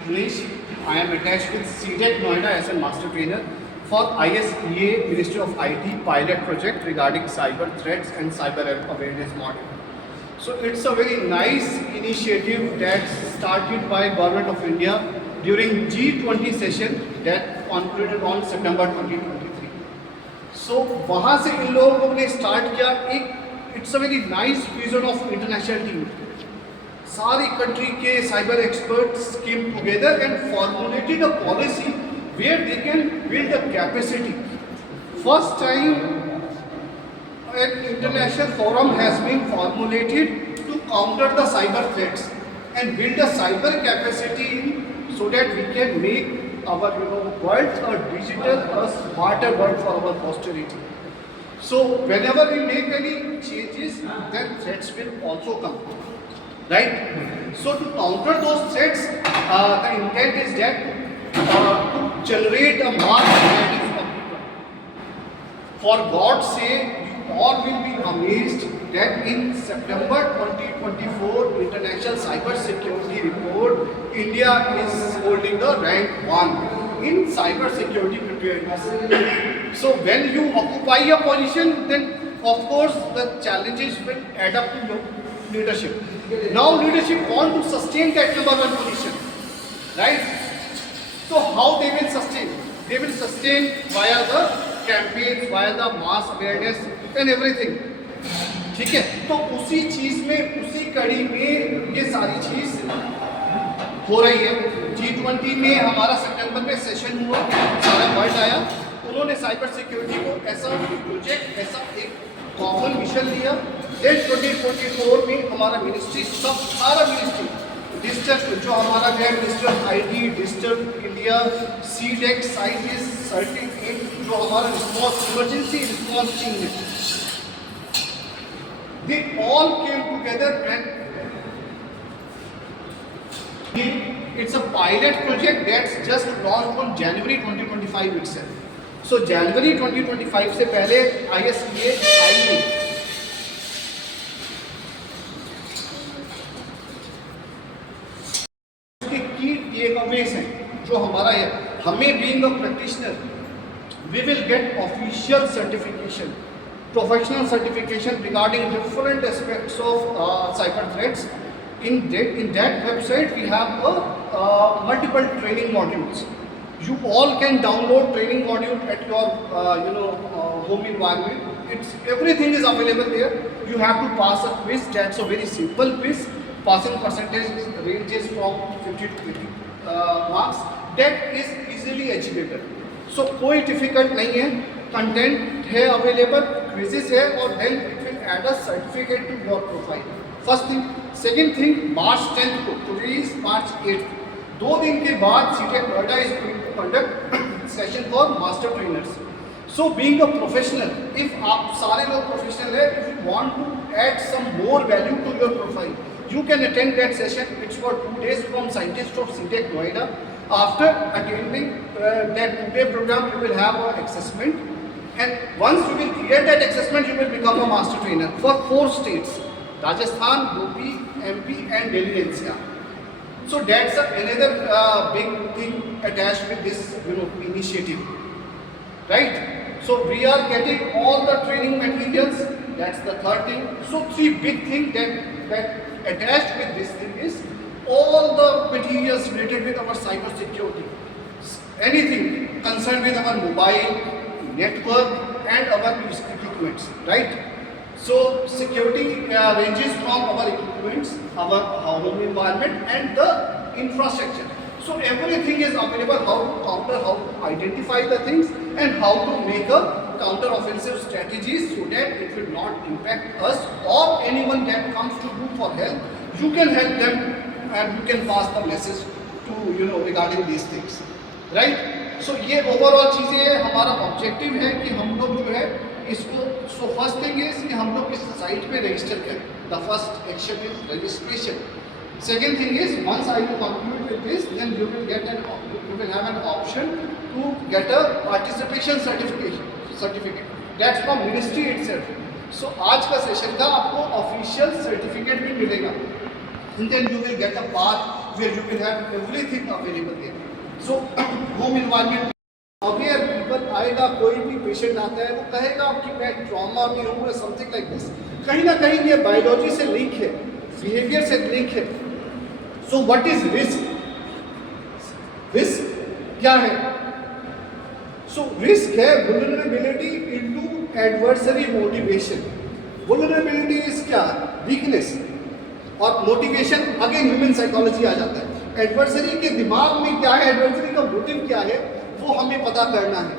Manish, I am attached with CDEC Noida as a master trainer for ISEA Ministry of IT pilot project regarding cyber threats and cyber awareness model. So it's a very nice initiative that started by Government of India during G20 session that concluded on September 2023. So वहाँ से इन लोगों ने start किया एक it's a very nice vision of international team. सारी country के cyber experts came together and formulated a policy where they can build a capacity. First time an international forum has been formulated to counter the cyber threats and build a cyber capacity so that we can make our world a digital, a smarter world for our posterity. So whenever we make any changes, then threats will also come, right? So to counter those threats, the intent is that to generate a mass awareness of people. For God's sake, all will be amazed that in September 2024 International Cyber Security Report, India is holding the rank 1 in cyber security preparedness. So when you occupy a position, then of course the challenges will add up to your leadership. Now leadership want to sustain that number 1 position, right? So how they will sustain? They will sustain via the campaigns, via the mass awareness and everything. ठीक है, तो उसी चीज में, उसी कड़ी में ये सारी चीज हो रही है. G20 में हमारा सितंबर में सेशन हुआ, सारा वर्ल्ड आया, उन्होंने साइबर सिक्योरिटी को ऐसा प्रोजेक्ट, ऐसा एक कॉमन मिशन लिया. देन 2024 में हमारा मिनिस्ट्री, सब सारा मिनिस्ट्री डिजिटल, जो हमारा है ministry of IT, digital India, CDAC, scientist, certificate, जो हमारा रिस्पॉन्स, इमरजेंसी रिस्पॉन्स टीम है, they all came together and it's a pilot project that's just launched on January 2025 itself. So January 2025 से पहले ISEA आई नहीं. उसके की टेकअवेज हैं जो हमारा है. हमें being a practitioner, we will get official certification, professional certification regarding different aspects of cyber threats. In that website we have multiple training modules. You all can download training module at your home environment. Everything is available there. You have to pass a quiz. That's a very simple quiz. Passing percentage ranges from 50 to 80 marks. That is easily achievable. So कोई difficult नहीं है. Content है available, quizzes है, और then it will add a certificate to your profile. First thing. Second thing, March 10 को, today is मार्च 8, 2 दिन के बाद सीटेक Noida is going to conduct session for master trainers. So being a professional, if आप सारे लोग प्रोफेशनल है, if you want to add some more value to your profile, you can attend that session. It's for 2 days from scientists of CDEC Noida. After attending that 2-day program, you will have an assessment. And once you will clear that assessment, you will become a master trainer for 4 states: Rajasthan, UP, MP and Delhi NCR. So that's another big thing attached with this initiative, right? So we are getting all the training materials. That's the third thing. So 3 big things that attached with this thing is all the materials related with our cyber security, anything concerned with our mobile network and our equipments, right? So security ranges from our equipments, our home environment and the infrastructure. So everything is available, how to counter, how to identify the things and how to make a counter offensive strategies so that it will not impact us or anyone that comes to you for help. You can help them and you can pass the message to regarding these things, right? सो ये overall चीज़ें हैं. हमारा objective है कि हम लोग जो है इसको, सो फर्स्ट थिंग इज कि हम लोग इस साइट पे रजिस्टर करें. The first action is registration. Second thing is once I will conclude with this, then you will have an option to get a participation certificate. That's from ministry itself. So आज का session का आपको official certificate भी मिलेगा. And then you will get a path where you will have everything available there. So home environment aware people आएगा, कोई भी patient आता है वो कहेगा कि मैं ट्रॉमा में हूँ या समथिंग लाइक दिस, कहीं ना कहीं ये बायोलॉजी से लिंक है, बिहेवियर से लिंक है. So what is risk? Risk क्या है? सो रिस्क है vulnerability into adversary motivation. Vulnerability is क्या? वीकनेस. और मोटिवेशन अगेन ह्यूमन साइकोलॉजी आ जाता है. एडवर्सरी के दिमाग में क्या है, एडवर्सरी का मोटिव क्या है, वो हमें पता करना है.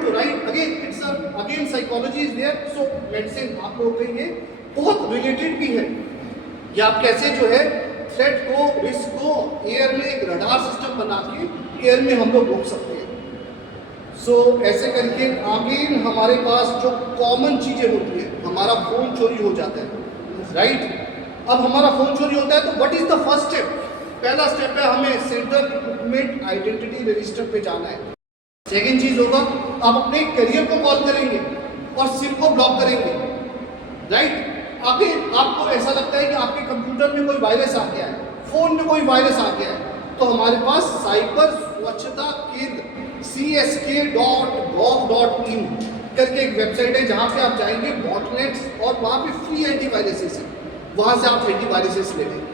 तो right again it's again psychology is there. So medicine आप लोगों के लिए बहुत रिलेटेड भी है कि आप कैसे जो है थ्रेट को, रिस्क को एयर में एक रडार सिस्टम बना के एयर में हम लोग रोक सकते हैं. सो ऐसे करके अगेन हमारे पास जो कॉमन चीज़ें होती है, हमारा फ़ोन चोरी हो जाता है, राइट. अब हमारा फ़ोन चोरी होता है तो what is the first step? पहला स्टेप है हमें सेंट्रल इक्विपमेंट आइडेंटिटी रजिस्टर पे जाना है. सेकेंड चीज़ होगा आप अपने करियर को कॉल करेंगे और सिम को ब्लॉक करेंगे, राइट. आगे आपको ऐसा लगता है कि आपके कंप्यूटर में कोई वायरस आ गया है, फ़ोन में कोई वायरस आ गया है, तो हमारे पास साइबर स्वच्छता केंद्र csk.gov.in करके एक वेबसाइट है जहाँ पे आप जाएंगे बॉटनेट्स, और वहाँ पे फ्री एंटीवायरसेस है, वहाँ से आप एंटीवायरसेस ले लेंगे.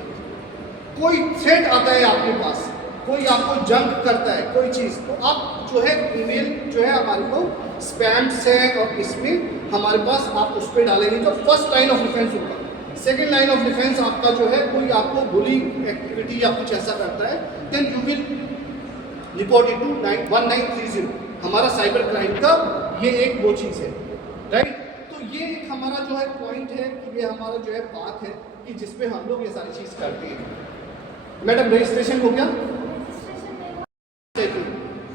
कोई थ्रेट आता है आपके पास, कोई आपको जंक करता है कोई चीज़, तो आप जो है ईमेल जो है हमारे को स्पैम्स है और इसमें हमारे पास आप उस पर डालेंगे तो फर्स्ट लाइन ऑफ डिफेंस होगा. सेकेंड लाइन ऑफ डिफेंस आपका जो है कोई आपको बुलिंग एक्टिविटी या कुछ ऐसा करता है, then you will report it to 1930. हमारा साइबर क्राइम का ये एक वो चीज़ है, राइट. तो ये एक हमारा जो है पॉइंट है कि ये हमारा जो है बात है कि जिसपे हम लोग ये सारी चीज़ करते हैं. मैडम रजिस्ट्रेशन हो गया,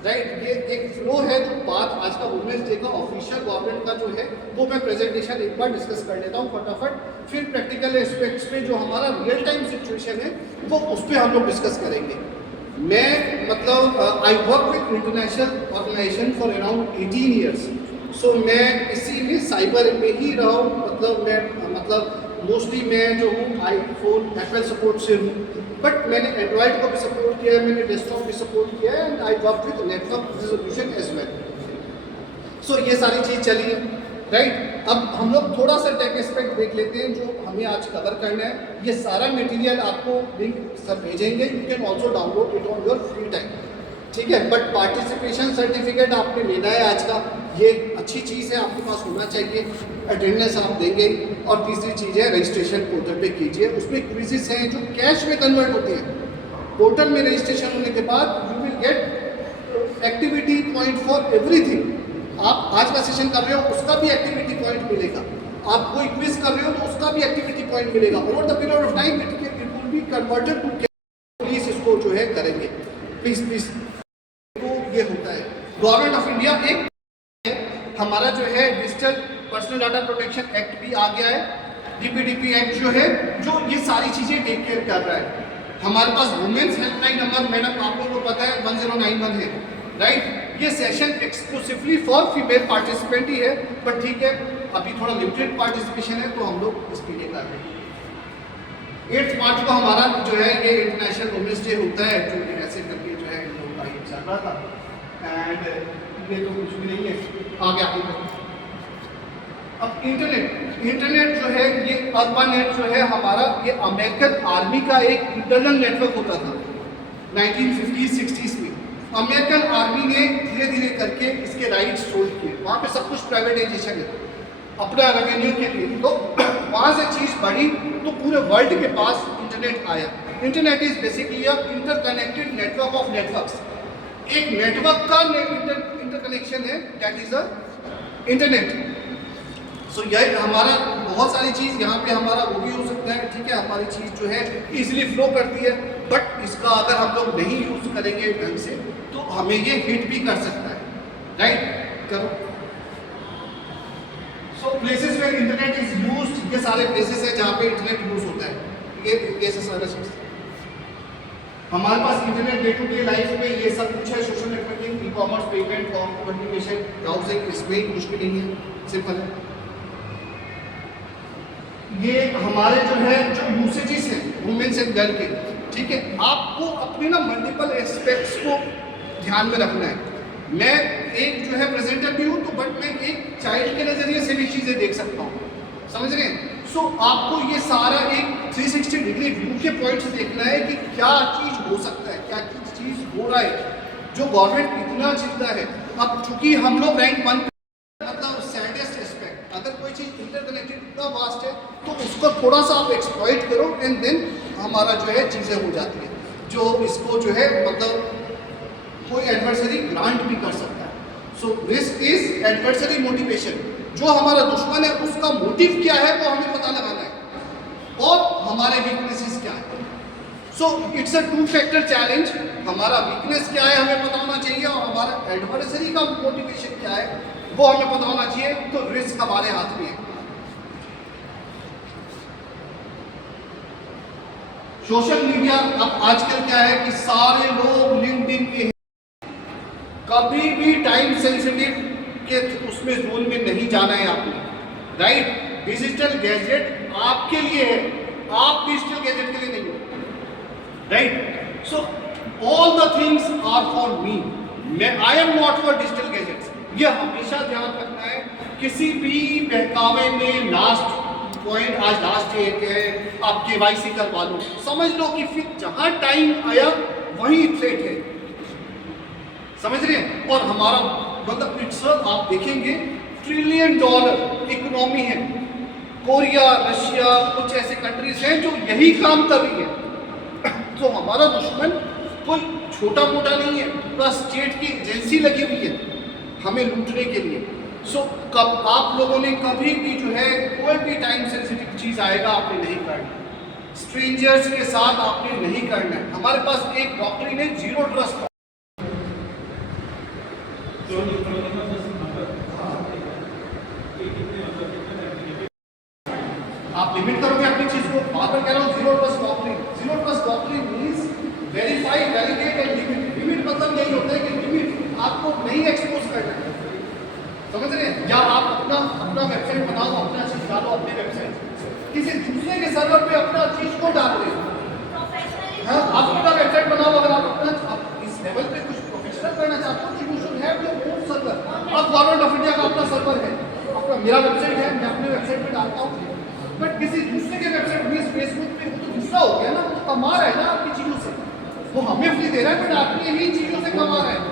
राइट. ये एक फ्लो है. तो बात आज का वुमेन्स डे का ऑफिशियल गवर्नमेंट का जो है वो मैं प्रेजेंटेशन एक बार डिस्कस कर लेता हूँ फटाफट, फिर प्रैक्टिकल एस्पेक्ट्स पे जो हमारा रियल टाइम सिचुएशन है वो उस पर हम लोग डिस्कस करेंगे. मैं मतलब I work with international organisation for around 18 years. So मैं इसी में साइबर में ही रहा हूँ. मतलब मोस्टली मैं जो हूँ आईफोन एप्पल सपोर्ट से हूँ, बट मैंने एंड्रॉयड को भी सपोर्ट किया है, मैंने डेस्कटॉप भी सपोर्ट किया है, and I work with network resolution as well. So ये सारी चीज़ चली है, राइट. अब हम लोग थोड़ा सा टेक एस्पेक्ट देख लेते हैं जो हमें आज कवर करना है. ये सारा मटेरियल आपको लिंक सर भेजेंगे, you can also download it on your free time, ठीक है. बट पार्टिसिपेशन सर्टिफिकेट आपने लेना है आज का, ये अच्छी चीज़ है, आपके पास होना चाहिए. अटेंडेंस आप देंगे. और तीसरी चीज़ है रजिस्ट्रेशन पोर्टल पे कीजिए, उसमें क्विज़ेस हैं जो कैश में कन्वर्ट होते हैं. पोर्टल में रजिस्ट्रेशन होने के बाद you will get activity point for everything. आप आज का सेशन कर रहे हो उसका भी एक्टिविटी पॉइंट मिलेगा, आप कोई क्विज कर रहे हो तो उसका भी एक्टिविटी पॉइंट मिलेगा. Over the period of time it will be converted to. Please इसको जो है करेंगे, प्लीज प्लीज. तो ये होता है गवर्नमेंट ऑफ इंडिया एक हमारा जो है digital personal data protection act भी आ गया है, डीपीडीपी एक्ट जो है जो ये सारी चीज़ें टेक केयर कर रहा है. हमारे पास वुमेन्स हेल्पलाइन नंबर मैडम आप लोगों को पता है 1091 है, राइट. ये session exclusively for female participant ही है, बट ठीक है अभी थोड़ा लिमिटेड पार्टिसिपेशन है तो हम लोग इसके लिए कर रहे हैं. 8 मार्च को हमारा जो है ये इंटरनेशनल वुमेन्स डे होता है, जो कि ऐसे करके जो है इन लोगों का ये चल रहा था. एंड ये तो कुछ भी नहीं है आगे आगे. अब इंटरनेट जो है ये अर्बानेट जो है हमारा ये अमेरिकन आर्मी का एक इंटरनल नेटवर्क होता था 1950-60s में. अमेरिकन आर्मी ने धीरे धीरे करके इसके राइट्स होल्ड किए. वहाँ पे सब कुछ प्राइवेटाइजेशन है अपना रेवेन्यू के लिए. तो वहाँ से चीज़ बढ़ी तो पूरे वर्ल्ड के पास इंटरनेट आया. Internet is basically a interconnected network of networks. एक नेटवर्क का इंटरकनेक्शन है, दैट इज अ इंटरनेट. सो यह हमारा बहुत सारी चीज़ यहाँ पे हमारा वो भी हो सकता है, ठीक है. हमारी चीज़ जो है इजीली फ्लो करती है, बट इसका अगर हम लोग नहीं यूज़ करेंगे ढंग से तो हमें ये हिट भी कर सकता है, राइट. करो. So places where internet is used, ये सारे प्लेसेस है जहाँ पे इंटरनेट यूज होता है. ये सारा चीज़ हमारे पास internet day to day life में ये सब कुछ है. Social networking, e commerce, payment, communication, browsing, इसमें मुश्किल नहीं है, सिंपल है. ये हमारे जो है जो यूसेजेस हैं वुमेन्स एंड गर्ल के, ठीक है, आपको अपने ना मल्टीपल एस्पेक्ट्स को ध्यान में रखना है। मैं एक जो है प्रेजेंटर भी हूँ, तो बट मैं एक चाइल्ड के नज़रिए से भी चीज़ें देख सकता हूँ, समझ रहे हैं। सो आपको ये सारा एक 360 डिग्री व्यू के पॉइंट से देखना है कि क्या चीज़ हो सकता है, क्या चीज़ हो रहा है, जो गवर्नमेंट इतना चिंता है। अब चूंकि हम लोग रैंक 1 मतलब सैडेस्ट एस्पेक्ट, अगर कोई चीज़ इंटरकनेक्टेड इतना वास्ट है तो उसको थोड़ा सा आप एक्सप्लॉइट करो एंड देन हमारा जो है चीज़ें हो जाती है, जो इसको जो है मतलब कोई एडवर्सरी ग्रांट भी कर सकता है। So this is adversary motivation. जो हमारा दुश्मन है उसका मोटिव क्या है वो हमें पता लगाना है, और हमारे वीकनेसेस क्या है। So it's a 2 factor challenge. हमारा वीकनेस क्या है हमें पता होना चाहिए, और हमारा एडवर्सरी का मोटिवेशन क्या है वो हमें पता होना चाहिए। तो रिस्क हमारे हाथ में है। सोशल मीडिया अब आजकल क्या है कि सारे लोग लिंक्डइन पे, कभी भी टाइम सेंसिटिव के उसमें जोन में नहीं जाना है आपने, राइट। डिजिटल गैजेट आपके लिए है, आप डिजिटल गैजेट के लिए नहीं हो, right. So all the things are for me, मैं I am not for digital gadgets. ये हमेशा ध्यान रखना है। किसी भी बहकावे में लास्ट पॉइंट, आज लास्ट डेट है, आप KYC करवा लो, समझ लो कि फिर जहां टाइम आया वहीं थ्रेट है, समझ रहे हैं। और हमारा मतलब इट्स, आप देखेंगे $1 ट्रिलियन इकोनॉमी है। कोरिया, रशिया, कुछ ऐसे कंट्रीज हैं जो यही काम कर रही है। तो हमारा दुश्मन कोई छोटा मोटा नहीं है, पूरा स्टेट की एजेंसी लगी हुई है हमें लूटने के लिए। सो कब आप लोगों ने कभी भी जो है कोई भी टाइम सेंसिटिव चीज़ आएगा आपने नहीं करना, स्ट्रेंजर्स के साथ आपने नहीं करना है। हमारे पास एक डॉक्ट्रिन है जीरो ट्रस्ट। आप लिमिट करोगे अपनी चीज को, बार बार कह रहा हूँ zero trust doctrine. Zero trust doctrine means verify, validate and limit. Limit मतलब यही होता है कि लिमिट आपको नहीं एक्सपोज करना है, समझ रहे हैं। या आप अपना वेबसाइट बनाओ, अपना चीज डालो अपने वेबसाइट, किसी दूसरे के सर्वर पे अपना चीज को डाल रहे हो। हाँ, आप अपना वेबसाइट बनाओ, अगर आप अपना इस लेवल पे कुछ प्रोफेशनल करना चाहते हो तो you should have your own server. अब गवर्नमेंट ऑफ इंडिया का अपना सर्वर है, अपना मेरा वेबसाइट है, मैं अपने वेबसाइट पे डालता हूँ। बट किसी दूसरे के वेबसाइट में फेसबुक पे वो तो दूसरा हो गया ना, वो तो कमा रहा है ना आपकी चीज़ों से, वो हमें फ्री दे रहा है बट आपकी यही चीज़ों से कमा रहा है।